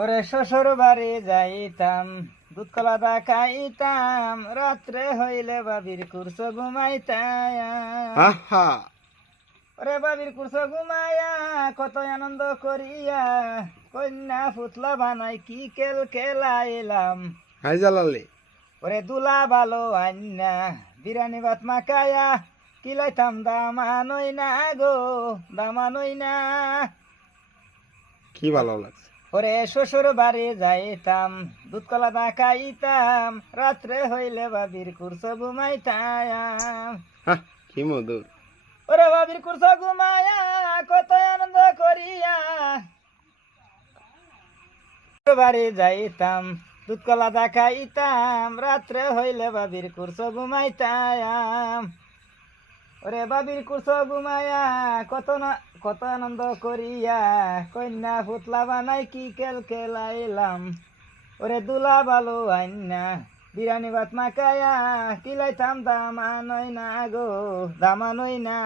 ওরে শ্বশুর বাড়ি যাইতাম, দুধ কলা দা খাইতাম, রাত্রে হইলে বাবির কুরসো ঘুমাইতাম। আহা ওরে বাবির কুরসো ঘুমাইয়া কত আনন্দ করিয়া কন্যা ফুতলা বানাই কি কেল খেলাইলাম। হাই জ্বালালে ওরে দুলা ভালো আন্না বিরানি ভাত মাকায়া কিলাইতাম দামানই না গো, দামানই না। কি ভালো লাগছে। ওরে শ্বশুর বাড়ি যাইতাম, দুধ কলা দা খাইতাম, রাত্রে হইলে বাবির কুরসো ঘুমাইতাম। হ্যাঁ কি মধুর। ওরে বাবির কুরসো ঘুমায়া কত আনন্দ করিয়া বাড়ি যাইতাম, দুধ কলা দা খাইতাম, রাত্রে হইলে বাবির কুরসো ঘুমাইতাম। ওরে বাবির কুরসো ঘুমায়া কত আনন্দ করিয়া কন্যা ফুতলা বানাই কি কেল খেলাইলাম। ওরে দুলা ভালো আইনা বিরানি ভাত মাকায়া কিলাইতাম দামানই না গো, দামানই না।